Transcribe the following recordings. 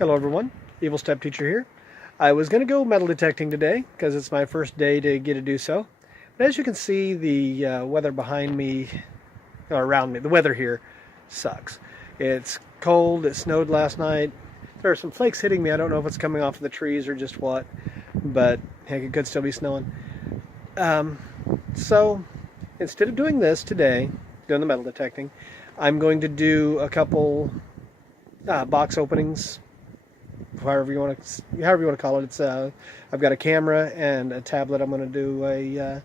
Hello everyone, Evil Step Teacher here. I was going to go metal detecting today because it's my first day to get to do so. But as you can see, the weather behind me, or around me, the weather here sucks. It's cold, it snowed last night. There are some flakes hitting me. I don't know if it's coming off of the trees or just what, but heck, it could still be snowing. So instead of doing this today, doing the metal detecting, I'm going to do a couple box openings, however you want to call it. It's I've got a camera and a tablet. I'm going to do a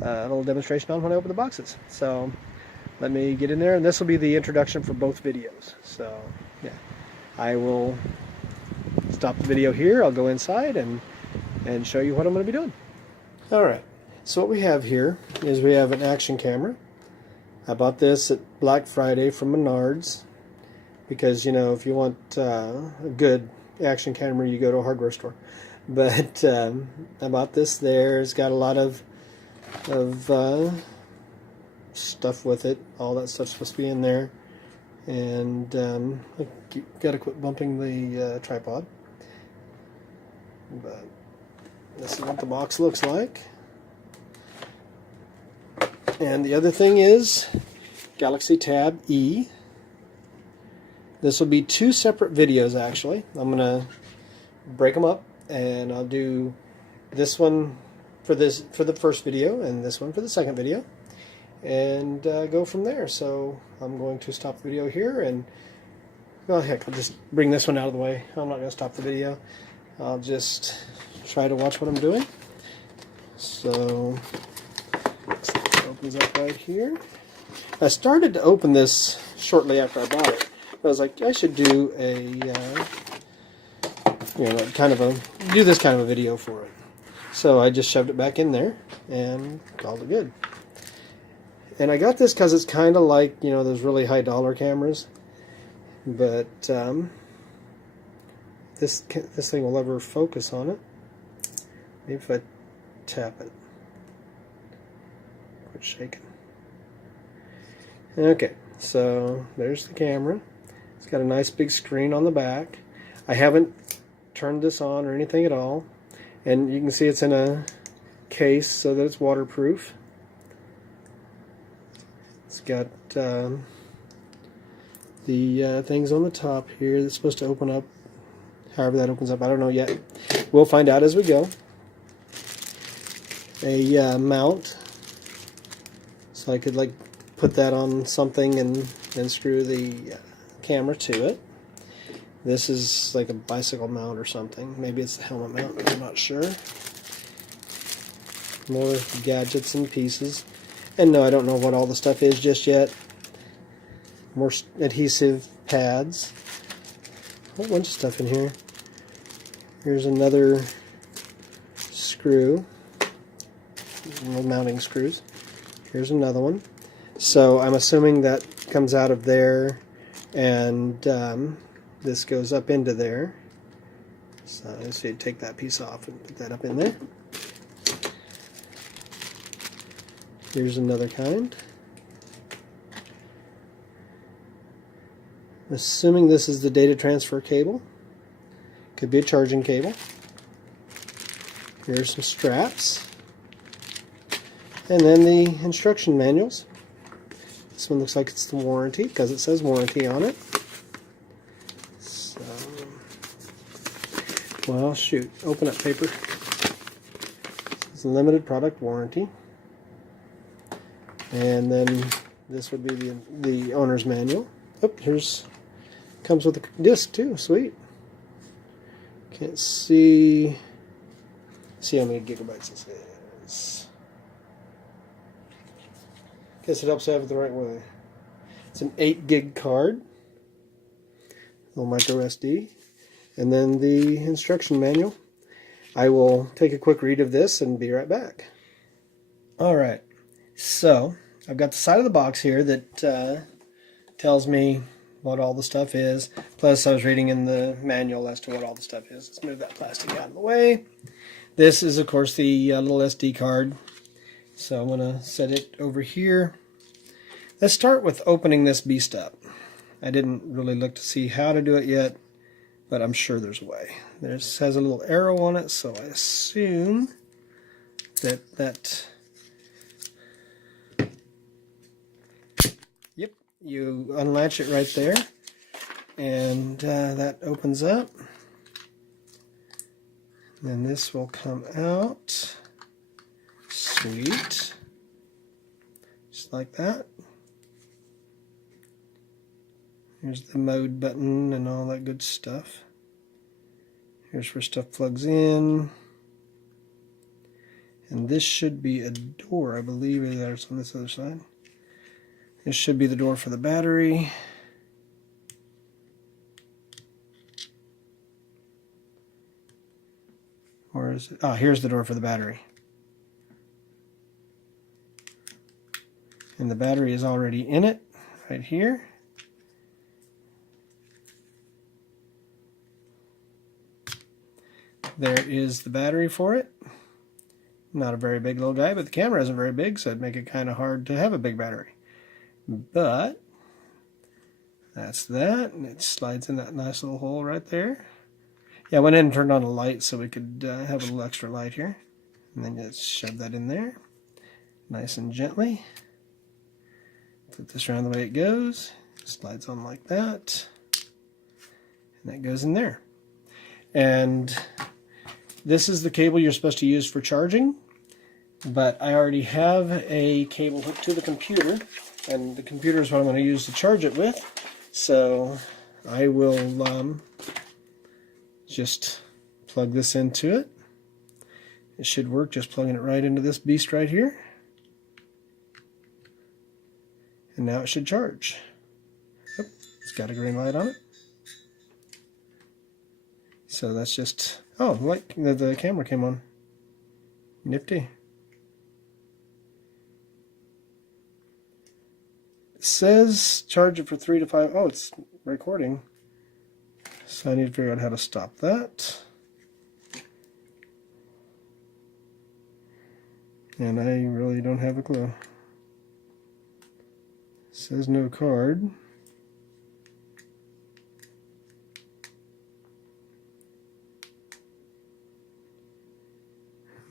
little demonstration on when I open the boxes. So let me get in there, and this will be the introduction for both videos. So yeah, I will stop the video here. I'll go inside and show you what I'm going to be doing. All right. So what we have here is we have an action camera. I bought this at Black Friday from Menards. Because, you know, if you want a good action camera, you go to a hardware store. But I bought this there. It's got a lot of stuff with it. All that stuff's supposed to be in there. And I got to quit bumping the tripod. But this is what the box looks like. And the other thing is Galaxy Tab E. This will be two separate videos, actually. I'm going to break them up, and I'll do this one for the first video and this one for the second video, and go from there. So I'm going to stop the video here, and well, heck, I'll just bring this one out of the way. I'm not going to stop the video. I'll just try to watch what I'm doing. So it opens up right here. I started to open this shortly after I bought it. I was like, I should do do this kind of a video for it. So I just shoved it back in there and called it good. And I got this because it's kind of like, you know, those really high dollar cameras. But this thing will ever focus on it. Maybe if I tap it. Quit shaking. Okay, so there's the camera. It's got a nice big screen on the back. I haven't turned this on or anything at all. And you can see it's in a case so that it's waterproof. It's got the things on the top here that's supposed to open up. However that opens up, I don't know yet. We'll find out as we go. A mount. So I could like put that on something and screw the camera to it. This is like a bicycle mount or something. Maybe it's the helmet mount, I'm not sure. More gadgets and pieces. And no, I don't know what all the stuff is just yet. More adhesive pads. A whole bunch of stuff in here. Here's another screw. Mounting screws. Here's another one. So I'm assuming that comes out of there, and this goes up into there. So you take that piece off and put that up in there. Here's another kind. Assuming this is the data transfer cable. Could be a charging cable. Here's some straps. And then the instruction manuals. This one looks like it's the warranty because it says warranty on it. So, well, shoot, open up paper. It's a limited product warranty. And then this would be the owner's manual. Oh, comes with a disc too. Sweet. Can't see how many gigabytes this is. Guess it helps to have it the right way. It's an 8 gig card, little micro SD, and then the instruction manual. I will take a quick read of this and be right back. Alright, so I've got the side of the box here that tells me what all the stuff is. Plus I was reading in the manual as to what all the stuff is. Let's move that plastic out of the way. This is of course the little SD card. So I'm going to set it over here. Let's start with opening this beast up. I didn't really look to see how to do it yet. but I'm sure there's a way. This has a little arrow on it, so I assume that yep, you unlatch it right there, and that opens up. And then this will come out. Sweet. Just like that. Here's the mode button and all that good stuff. Here's where stuff plugs in. And this should be a door, I believe. There's on this other side. This should be the door for the battery. Or is it? Oh, here's the door for the battery. And the battery is already in it, right here. There is the battery for it. Not a very big little guy, but the camera isn't very big, so it'd make it kind of hard to have a big battery. But that's that, and it slides in that nice little hole right there. Yeah, I went in and turned on a light so we could have a little extra light here. And then just shove that in there, nice and gently. Put this around the way it goes. Slides on like that. And that goes in there. And this is the cable you're supposed to use for charging. But I already have a cable hooked to the computer. And the computer is what I'm going to use to charge it with. So I will just plug this into it. It should work, just plugging it right into this beast right here. And now it should charge. Oh, it's got a green light on it. So that's just, oh, the camera came on. Nifty. It says charge it for 3 to 5. Oh, it's recording. So I need to figure out how to stop that. And I really don't have a clue. It says no card.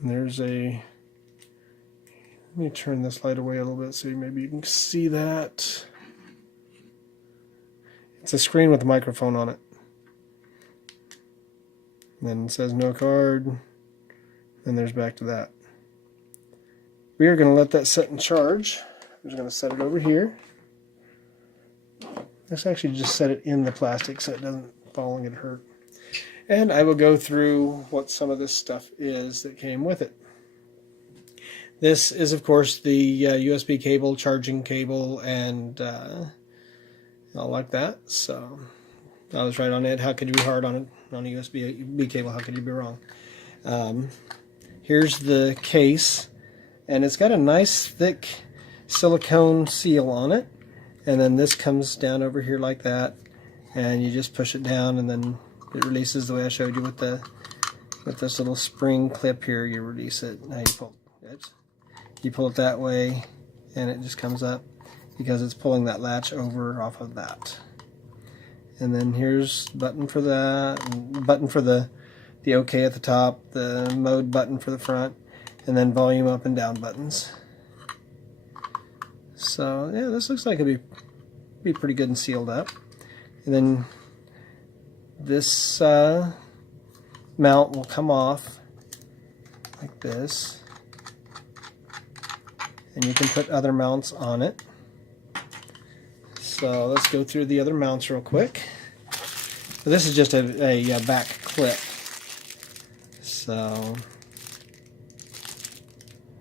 And there's a, let me turn this light away a little bit so maybe you can see that. It's a screen with a microphone on it. And then it says no card. And there's back to that. We are going to let that set and charge. I'm just going to set it over here. Let's actually just set it in the plastic so it doesn't fall and get hurt. And I will go through what some of this stuff is that came with it. This is, of course, the USB cable, charging cable, and all like that. So I was right on it. How could you be hard on a USB cable? How could you be wrong? Here's the case. And it's got a nice thick silicone seal on it. And then this comes down over here like that. And you just push it down and then it releases the way I showed you with this little spring clip here. You release it. Now you pull it that way and it just comes up because it's pulling that latch over off of that. And then here's the button for that, button for the OK at the top, the mode button for the front, and then volume up and down buttons. So yeah, this looks like it'd be pretty good and sealed up. And then this mount will come off like this, and you can put other mounts on it. So let's go through the other mounts real quick. So this is just a back clip. So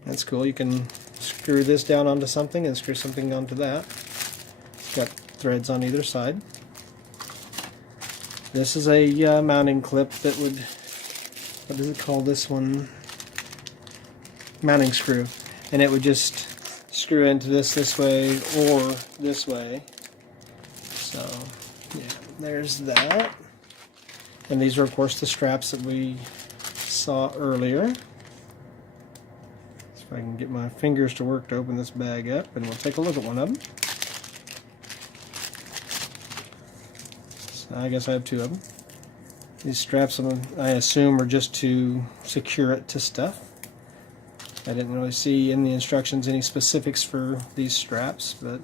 that's cool. You can screw this down onto something and screw something onto that. It's got threads on either side. This is a mounting clip that would, what does it call this one? Mounting screw. And it would just screw into this way or this way. So yeah, there's that. And these are of course the straps that we saw earlier. If I can get my fingers to work to open this bag up, and we'll take a look at one of them. So I guess I have two of them. These straps, I assume, are just to secure it to stuff. I didn't really see in the instructions any specifics for these straps, but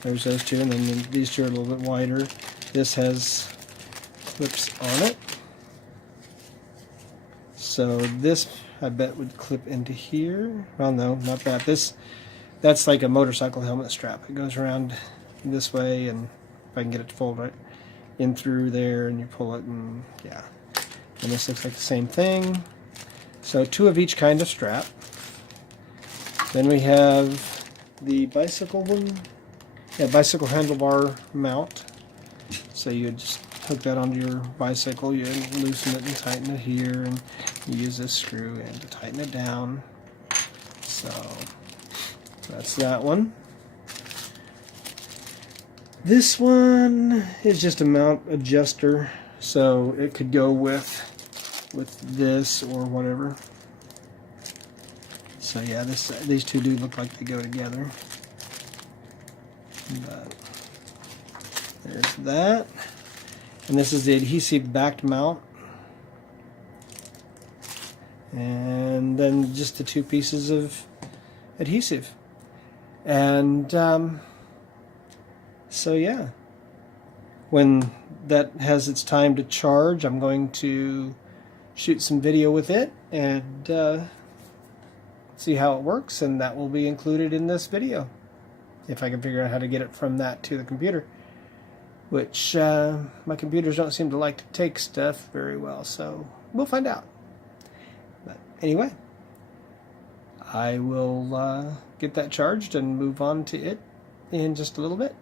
there's those two, and then these two are a little bit wider. This has clips on it. So this, I bet, would clip into here. Well, no, not that. That's like a motorcycle helmet strap. It goes around this way, and if I can get it to fold right in through there, and you pull it, and yeah. And this looks like the same thing. So two of each kind of strap. Then we have the bicycle one. Yeah, bicycle handlebar mount. So you just hook that onto your bicycle, you loosen it and tighten it here, and you use this screw and to tighten it down. So that's that one. This one is just a mount adjuster, so it could go with this or whatever. So yeah, these two do look like they go together. But there's that. And this is the adhesive backed mount. And then just the two pieces of adhesive. And so yeah, when that has its time to charge, I'm going to shoot some video with it and see how it works, and that will be included in this video if I can figure out how to get it from that to the computer, which my computers don't seem to like to take stuff very well, so we'll find out. But anyway, I will get that charged and move on to it in just a little bit.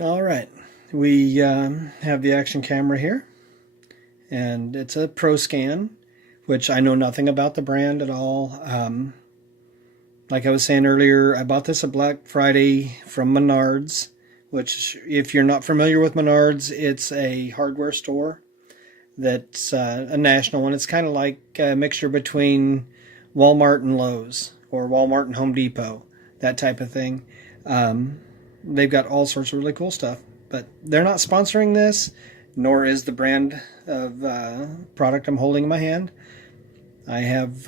Alright, we have the action camera here, and it's a Proscan, which I know nothing about the brand at all. Like I was saying earlier, I bought this at Black Friday from Menards, which, if you're not familiar with Menards, it's a hardware store that's a national one. It's kind of like a mixture between Walmart and Lowe's, or Walmart and Home Depot, that type of thing. They've got all sorts of really cool stuff, but they're not sponsoring this, nor is the brand of product I'm holding in my hand. I have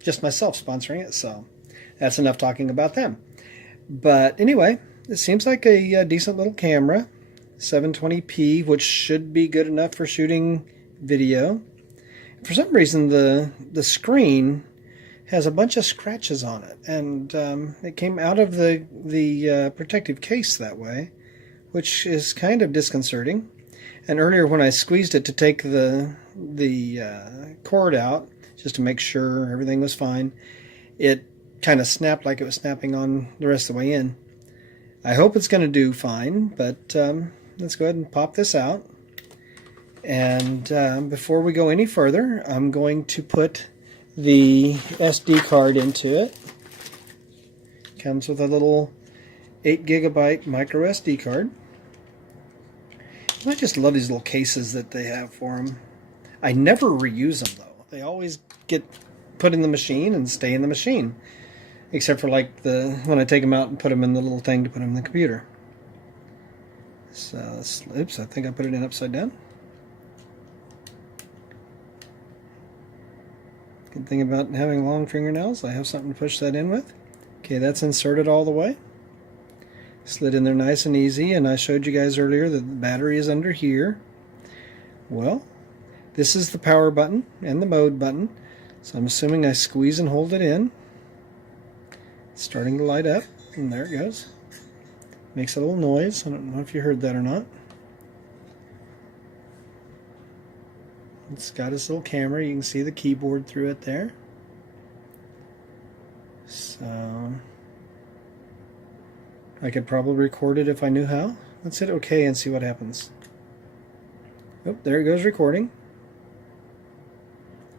just myself sponsoring it, so that's enough talking about them. But anyway, it seems like a decent little camera, 720p, which should be good enough for shooting video. For some reason, the screen has a bunch of scratches on it, and it came out of the protective case that way, which is kind of disconcerting. And earlier, when I squeezed it to take the cord out, just to make sure everything was fine, it kind of snapped like it was snapping on the rest of the way in. I hope it's going to do fine, but let's go ahead and pop this out. And before we go any further, I'm going to put the SD card into it. Comes with a little 8 GB micro SD card. I just love these little cases that they have for them. I never reuse them though. They always get put in the machine and stay in the machine, except for like when I take them out and put them in the little thing to put them in the computer. So, oops, I think I put it in upside down. Good thing about having long fingernails, I have something to push that in with. Okay, that's inserted all the way. Slid in there nice and easy, and I showed you guys earlier that the battery is under here. Well, this is the power button and the mode button, so I'm assuming I squeeze and hold it in. It's starting to light up, and there it goes. Makes a little noise. I don't know if you heard that or not. It's got its little camera. You can see the keyboard through it there. So I could probably record it if I knew how. Let's hit OK and see what happens. Oh, there it goes recording.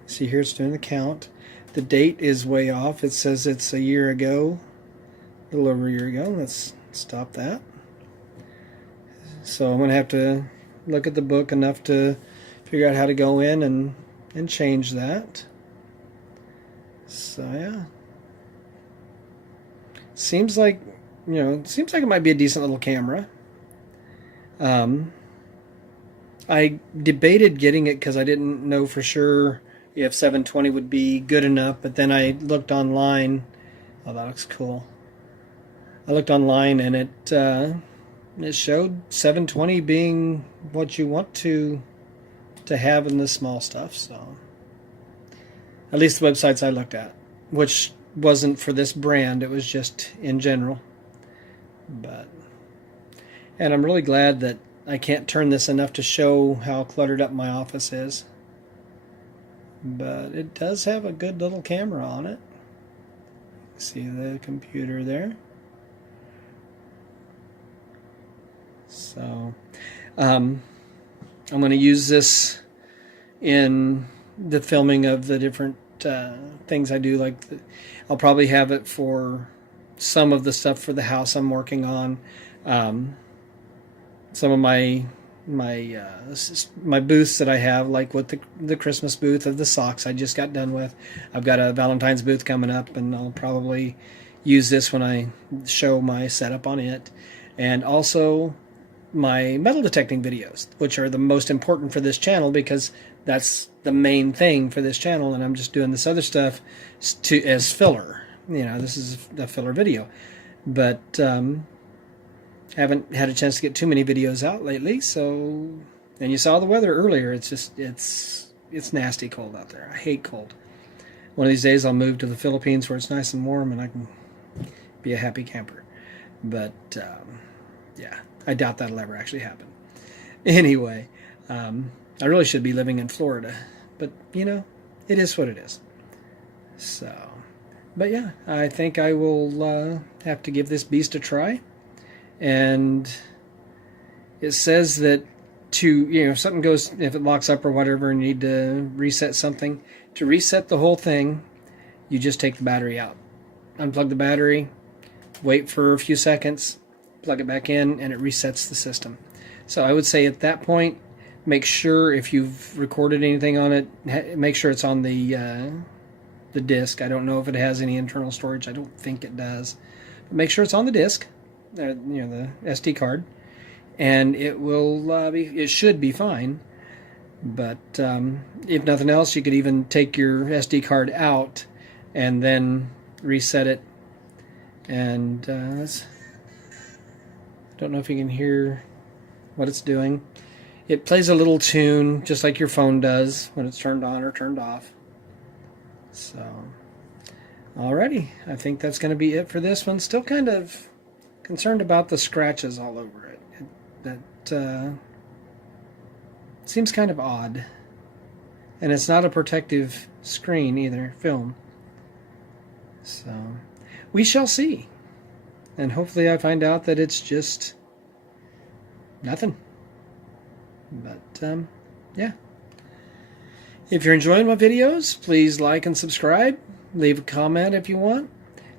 See here, it's doing the count. The date is way off. It says it's a year ago, a little over a year ago. Let's stop that. So I'm going to have to look at the book enough to figure out how to go in and change that. So yeah. Seems like, it might be a decent little camera. I debated getting it because I didn't know for sure if 720 would be good enough, but then I looked online. Oh, that looks cool. I looked online and it showed 720 being what you want to have in the small stuff. So at least the websites I looked at, which wasn't for this brand, it was just in general. And I'm really glad that I can't turn this enough to show how cluttered up my office is. But it does have a good little camera on it. See the computer there. So I'm going to use this in the filming of the different things I do. I'll probably have it for some of the stuff for the house I'm working on. Some of my booths that I have, like with the Christmas booth of the socks I just got done with. I've got a Valentine's booth coming up, and I'll probably use this when I show my setup on it. And also my metal detecting videos, which are the most important for this channel because that's the main thing for this channel, and I'm just doing this other stuff as filler. This is a filler video. But haven't had a chance to get too many videos out lately, so... And you saw the weather earlier. It's nasty cold out there. I hate cold. One of these days I'll move to the Philippines where it's nice and warm and I can be a happy camper. But, yeah, I doubt that'll ever actually happen. Anyway, I really should be living in Florida. But, it is what it is. So, but yeah, I think I will have to give this beast a try. And it says that if something goes, if it locks up or whatever, and you need to reset something, to reset the whole thing, you just take the battery out. Unplug the battery, wait for a few seconds, plug it back in, and it resets the system. So I would say at that point, make sure if you've recorded anything on it, make sure it's on the disk. I don't know if it has any internal storage. I don't think it does. But make sure it's on the disk. The SD card, and it should be fine. But if nothing else, you could even take your SD card out and then reset it. And I don't know if you can hear what it's doing. It plays a little tune just like your phone does when it's turned on or turned off. So alrighty, I think that's going to be it for this one. Still kind of concerned about the scratches all over it. That seems kind of odd. And it's not a protective screen either, film. So we shall see. And hopefully I find out that it's just nothing. But yeah. If you're enjoying my videos, please like and subscribe. Leave a comment if you want.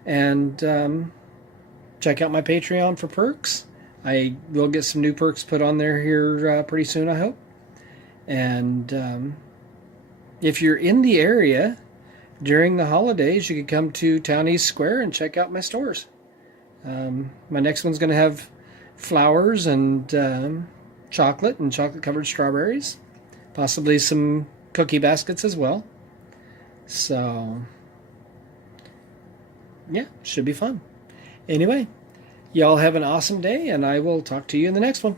And check out my Patreon for perks. I will get some new perks put on there here pretty soon, I hope. And if you're in the area during the holidays, you could come to Town East Square and check out my stores. My next one's going to have flowers and chocolate and chocolate-covered strawberries. Possibly some cookie baskets as well. So, yeah, should be fun. Anyway, y'all have an awesome day, and I will talk to you in the next one.